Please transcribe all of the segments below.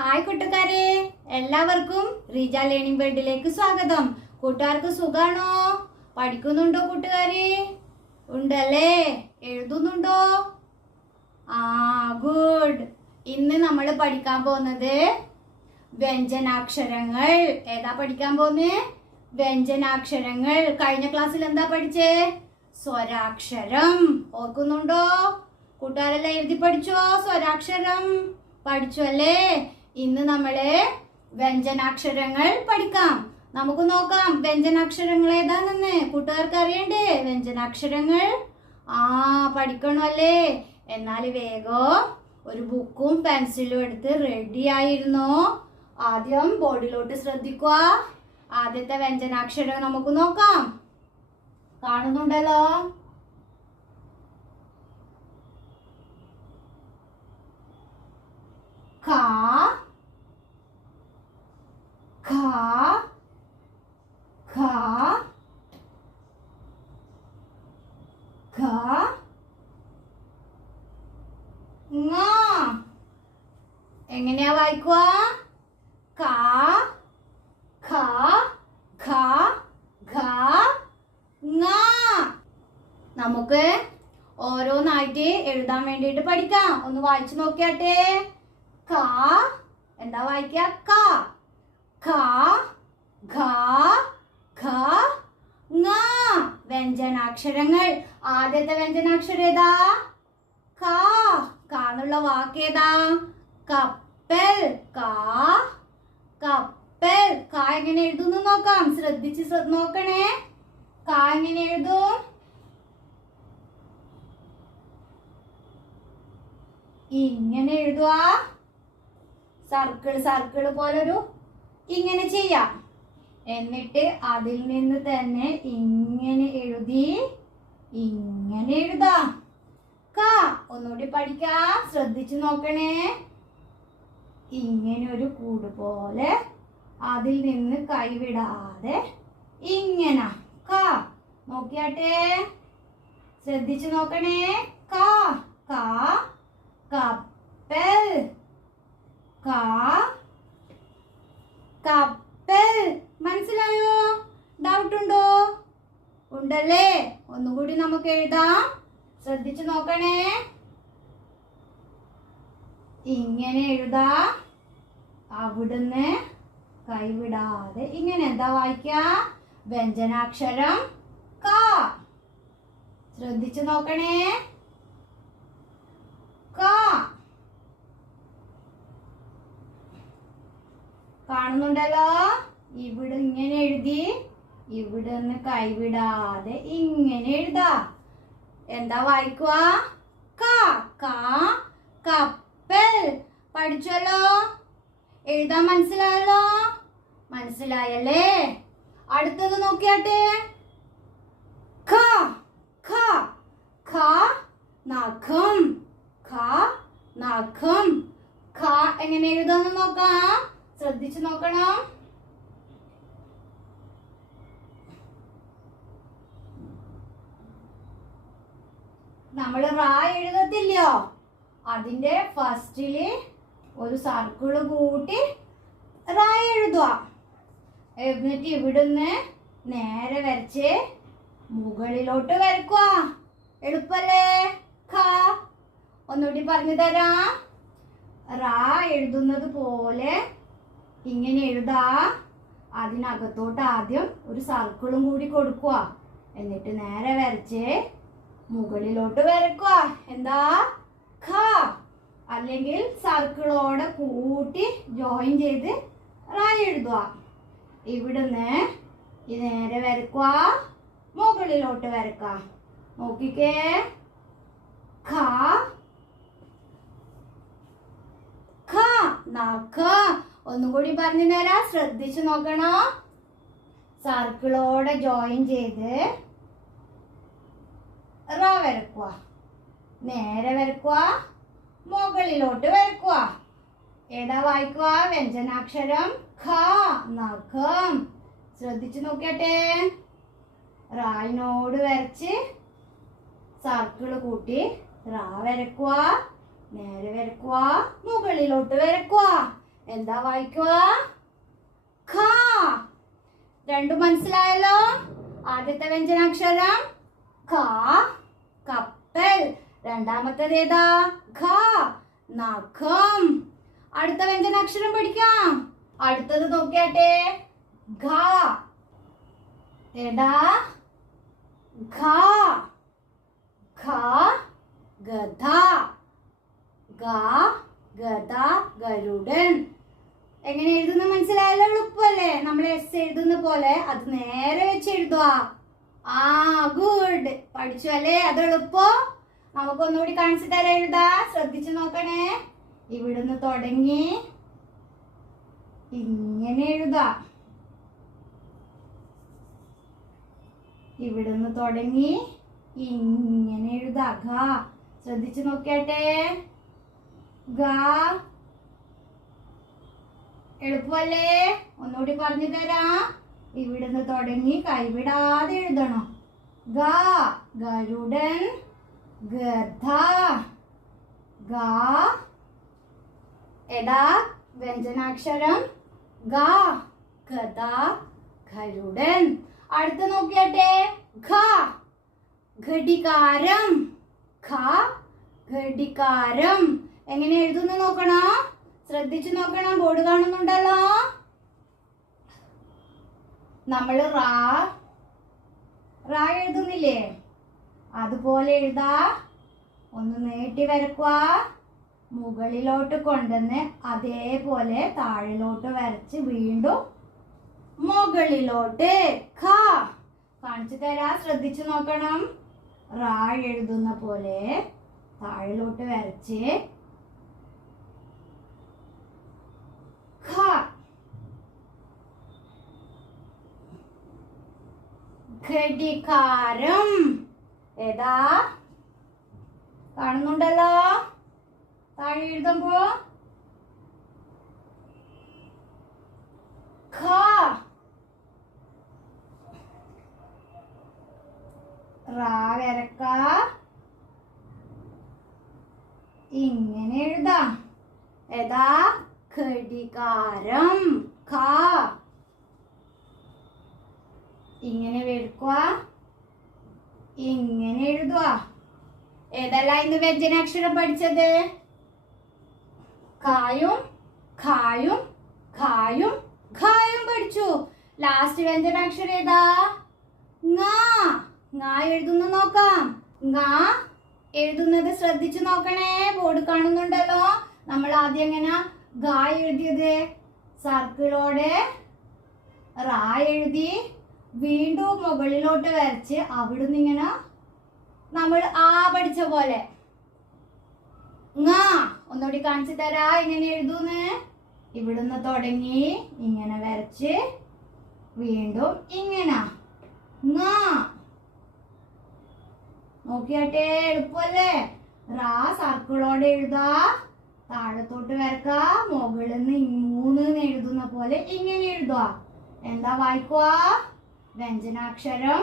Hi കൂട്ടുകാരെ എല്ലാവർക്കും Reeja learning വേൾഡിലേക്ക് സ്വാഗതം. കൂട്ടുകാർക്ക് സുഖാണോ? പഠിക്കുന്നുണ്ടോ കൂട്ടുകാരെ? ഉണ്ടല്ലേ? എഴുതുന്നുണ്ടോ? ആ ഗുഡ്. ഇന്ന് നമ്മൾ പഠിക്കാൻ പോകുന്നത് വ്യഞ്ജനാക്ഷരങ്ങൾ. ഏതാ പഠിക്കാൻ പോകുന്നേ? വ്യഞ്ജനാക്ഷരങ്ങൾ. കഴിഞ്ഞ ക്ലാസ്സിൽ എന്താ പഠിച്ചേ? സ്വരാക്ഷരം. ഓർക്കുന്നുണ്ടോ? കൂട്ടുകാരെല്ലാം എഴുതി പഠിച്ചോ? സ്വരാക്ഷരം. പഠിച്ചു അല്ലേ? ഇന്ന് നമ്മൾ വ്യഞ്ജനാക്ഷരങ്ങൾ പഠിക്കാം. നമുക്ക് നോക്കാം വ്യഞ്ജനാക്ഷരങ്ങൾ ഏതാണെന്ന്? കൂട്ടുകാർക്ക് അറിയണ്ടേ? വ്യഞ്ജനാക്ഷരങ്ങൾ? ആ പഠിക്കണമല്ലേ? എന്നാൽ വേഗം ഒരു ബുക്കും പെൻസിലും എടുത്ത് റെഡി ആയിരുന്നോ. ആദ്യം ബോർഡിലോട്ട് ശ്രദ്ധിക്കുക. ആദ്യത്തെ വ്യഞ്ജനാക്ഷരം നമുക്ക് നോക്കാം. കാണുന്നുണ്ടല്ലോ? ക ഖ ഖ ഖ ങ എങ്ങനെയാ വായിക്കുക ക ഖ ഖ ഘ ങ. നമുക്ക് ഓരോന്നായിട്ട് എഴുതാൻ വേണ്ടിയിട്ട് പഠിക്കാം. ഒന്ന് വായിച്ചു നോക്കിയാട്ടെ. ക എന്താ വായിക്കുക? ക ഖ ഖ ഖ ങ. വ്യഞ്ജനാക്ഷരങ്ങൾ. ആദ്യത്തെ വ്യഞ്ജനാക്ഷരം ഏതാ? ക ക എന്നുള്ള വാക്ക് ഏതാ? കപ്പൽ കപ്പൽ. കാ എങ്ങനെ എഴുതുന്നു നോക്കാം. ശ്രദ്ധിച്ച് ശ്ര- നോക്കണേ. കാ എങ്ങനെ എഴുതും? ഇങ്ങനെ എഴുതുക സർക്കിൾ സർക്കിൾ പോലൊരു ഇങ്ങനെ ചെയ്യാം. എന്നിട്ട് അതിൽ നിന്ന് തന്നെ ഇങ്ങനെ എഴുതി ഇങ്ങനെ എഴുതാം. കാ ഒന്നുകൂടി പഠിക്കാം. ശ്രദ്ധിച്ചു നോക്കണേ. ഇങ്ങനെ ഒരു കൂട് പോലെ അതിൽ നിന്ന് കൈവിടാതെ ഇങ്ങന. ക. നോക്കിയാട്ടെ. ശ്രദ്ധിച്ചു നോക്കണേ. ക. ക. കപ്പൽ. ക. കപ്പൽ. മനസ്സിലായോ? ഡൗട്ട് ഉണ്ടോ? ഉണ്ടല്ലേ? ഒന്നുകൂടി നമുക്ക് എഴുതാം. ശ്രദ്ധിച്ചു നോക്കണേ. ഇങ്ങനെ എഴുതാ അവിടുന്ന് കൈവിടാതെ. ഇങ്ങനെ എന്താ വായിക്ക? വ്യഞ്ജനാക്ഷരം ക. ശ്രദ്ധിച്ചു നോക്കണേ. ക. കാണുന്നുണ്ടല്ലോ? ഇവിടെ ഇങ്ങനെ എഴുതി ഇവിടെ നിന്ന് കൈവിടാതെ ഇങ്ങനെ എഴുതാ. എന്താ വായിക്കുക? ക. ക. കപ്പൽ പഠിച്ചല്ലോ? എഴുതാൻ മനസ്സിലായല്ലോ? മനസ്സിലായല്ലേ? അടുത്തത് നോക്കിയാട്ടെ. ഖ ഖ ഖ നഖം ഖ നഖം. ഖ എങ്ങനെ എഴുതാന്ന് നോക്കാം. ശ്രദ്ധിച്ചു നോക്കണം. നമ്മൾ റാ എഴുതത്തില്ലയോ? അതിന്റെ ഫസ്റ്റിൽ ഒരു സർക്കിൾ കൂട്ടി റാ എഴുതുക. എന്നിട്ട് ഇവിടുന്ന് നേരെ വരച്ച് മുകളിലോട്ട് വരക്കുക. എളുപ്പല്ലേ? ഖ. ഒന്നുകൂടി പറഞ്ഞു തരാം. റാ എഴുതുന്നത് പോലെ ഇങ്ങനെ എഴുതാ. അതിനകത്തോട്ട് ആദ്യം ഒരു സർക്കിളും കൂടി കൊടുക്കുക. എന്നിട്ട് നേരെ വരച്ച് മുകളിലോട്ട് വരക്കുക. എന്താ? അല്ലെങ്കിൽ സർക്കിളോടെ കൂട്ടി ജോയിൻ ചെയ്ത് റാ എഴുതുക. ഇവിടുന്ന് നേരെ വരക്കുക മുകളിലോട്ട് വരക്കുക നോക്കിക്കേ. ഖ ഖ നഖ ഒന്നുകൂടി പറഞ്ഞു തരാം. ശ്രദ്ധിച്ചു നോക്കണം. സർക്കിളോടെ ജോയിൻ ചെയ്ത് റ വരക്കുക നേരെ വരക്കുക. മുകളിലോട്ട് വരക്കുക. ഏതാ വായിക്കുക? വ്യഞ്ജനാക്ഷരം ഖ നഖം. ശ്രദ്ധിച്ചു നോക്കട്ടെ റായിനോട് വരച്ച് സർക്കിൾ കൂട്ടി റാ വരക്കുക. നേരെ വരക്കുക. മുകളിലോട്ട് വരക്കുക. എന്താ വായിക്കുക? ഖ. രണ്ടും മനസ്സിലായല്ലോ? ആദ്യത്തെ വ്യഞ്ജനാക്ഷരം ഖ കപ്പൽ. രണ്ടാമത്തേത് ഏതാ? ഖ. നഖം. അടുത്ത വ്യഞ്ജനാക്ഷരം പഠിക്കാം. അടുത്തത് നോക്കിയാട്ടെ. ഖ. ഏതാ? ഖ. ഖ. ഗധ. ഗ. ഗത ഗരുഡൻ. എങ്ങനെ എഴുതുന്ന മനസ്സിലായല്ലോ? എളുപ്പല്ലേ? നമ്മൾ എസ് എഴുതുന്ന പോലെ അത് നേരെ വെച്ച് എഴുതുക. ആ ഗുഡ്. പഠിച്ചു അല്ലേ? അത് എളുപ്പോ? നമുക്കൊന്നുകൂടി കാണിച്ചു തരാം എഴുതാ. ശ്രദ്ധിച്ചു നോക്കണേ. ഇവിടുന്ന് തുടങ്ങി. ഇങ്ങനെ എഴുതാ. ഇവിടുന്ന് തുടങ്ങി. ഇങ്ങനെ എഴുതാ. ഘ. ശ്രദ്ധിച്ചു നോക്കിയാട്ടെ. ഗ എളുപ്പമല്ലേ? ഒന്നുകൂടി പറഞ്ഞു തരാം. ഇവിടുന്ന് തുടങ്ങി. കൈവിടാതെ എഴുതണം. ഗ ഗരുഡൻ. ഗ വ്യഞ്ജനാക്ഷരം ഗ ഗരുഡൻ. അടുത്ത് നോക്കിയാട്ടെ ഘ ഘടികാരം ഖ ഘടികാരം. എങ്ങനെ എഴുതുന്നു നോക്കണം? ശ്രദ്ധിച്ചു നോക്കണം ബോർഡ് കാണുന്നുണ്ടല്ലോ. നമ്മൾ റാ റാ എഴുതുന്നില്ലേ? അതുപോലെ എഴുതാ. ഒന്ന് നീട്ടി വരക്കുക മുകളിലോട്ട് കൊണ്ടുവന്ന് അതേപോലെ താഴിലോട്ട് വരച്ച് വീണ്ടും മുകളിലോട്ട്. ഖ. കാണിച്ചു തരാ. ശ്രദ്ധിച്ചു നോക്കണം. റാ എഴുതുന്ന പോലെ താഴിലോട്ട് വരച്ച് ഘടികാരം. ഏതാ? കാണുന്നുണ്ടല്ലോ? താഴെ എഴുതുമ്പോ? ഖ. ഇങ്ങനെ എഴുതാം. ഏതാ? ഘടികാരം. ഖ. ഇങ്ങനെ വെടുക്കുക ഇങ്ങനെ എഴുതുക ഏതല്ല ഇന്ന് വ്യഞ്ജനാക്ഷരം പഠിച്ചത്? കായും ഖായും ഖായും ഖായും പഠിച്ചു. ലാസ്റ്റ് വ്യഞ്ജനാക്ഷരം ഏതാ? ങാ എഴുതുന്ന നോക്കാം. ങാ എഴുതുന്നത് ശ്രദ്ധിച്ചു നോക്കണേ. ബോർഡ് കാണുന്നുണ്ടല്ലോ. നമ്മൾ ആദ്യം എങ്ങനെ ഗ എഴുതിയത്? സർക്കിളോടെ റാ എഴുതി വീണ്ടും മുകളിലോട്ട് വരച്ച് അവിടുന്ന് ഇങ്ങനെ നമ്മൾ ആ പഠിച്ച പോലെ. ഒന്നുകൂടി കാണിച്ചു തരാ ഇങ്ങനെ എഴുതൂന്ന്? ഇവിടുന്ന് തുടങ്ങി ഇങ്ങനെ വരച്ച് വീണ്ടും ഇങ്ങനെ. നോക്കിയാട്ടെ എളുപ്പല്ലേ? റാ സർക്കിളോടെ എഴുതാ താഴത്തോട്ട് വരക്ക മുകളിൽ നിന്ന് മൂന്ന് എഴുതുന്ന പോലെ ഇങ്ങനെ എഴുതുക. എന്താ വായിക്കുക വ്യഞ്ജനാക്ഷരം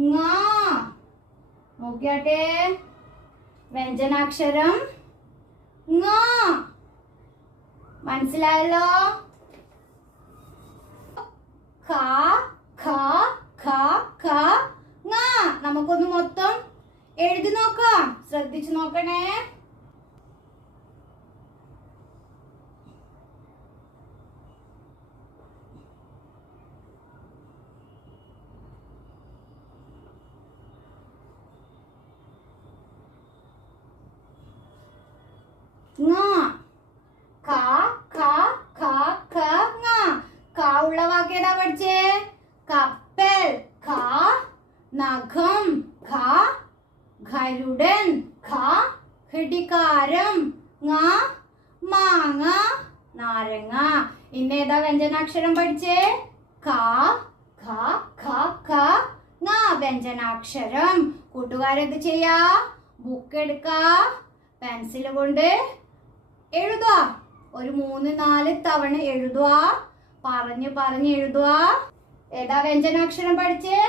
ങ. നോക്കിയാട്ടെ. വ്യഞ്ജനാക്ഷരം ങ. മനസ്സിലായല്ലോ? ഖ ഖ ഖ ഖ ങ. നമുക്കൊന്ന് മൊത്തം എഴുതി നോക്കാം. ശ്രദ്ധിച്ചു നോക്കണേ. ങ. ക ഖ ഖ ഖ ങ. ക ഉള്ള വാക്ക് ഏതാ പഠിച്ചേ? കപ്പൽ കാ നഖം ഖ ഗരുഡൻ ഖ ഘടികാരം ങ മാങ്ങ നാരങ്ങ. ഇന്ന് ഏതാ വ്യഞ്ജനാക്ഷരം പഠിച്ചേ? ഖ ഖ ഖ ഖ ങ വ്യഞ്ജനാക്ഷരം. കൂട്ടുകാരെന്ത് ചെയ്യാ? ബുക്ക് എടുക്ക? പെൻസിൽ കൊണ്ട് എഴുതുക ഒരു മൂന്ന് നാല് തവണ എഴുതുക പറഞ്ഞു പറഞ്ഞു എഴുതുക ഏതാ വ്യഞ്ജനാക്ഷരം പഠിച്ചേ?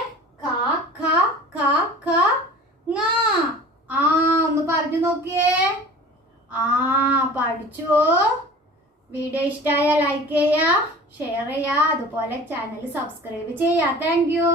ഒന്ന് പറഞ്ഞു നോക്കിയേ. ആ പഠിച്ചോ. വീഡിയോ ഇഷ്ടമായ ലൈക്ക് ചെയ്യുക ഷെയർ ചെയ്യുക അതുപോലെ ചാനൽ സബ്സ്ക്രൈബ് ചെയ്യുക താങ്ക് യു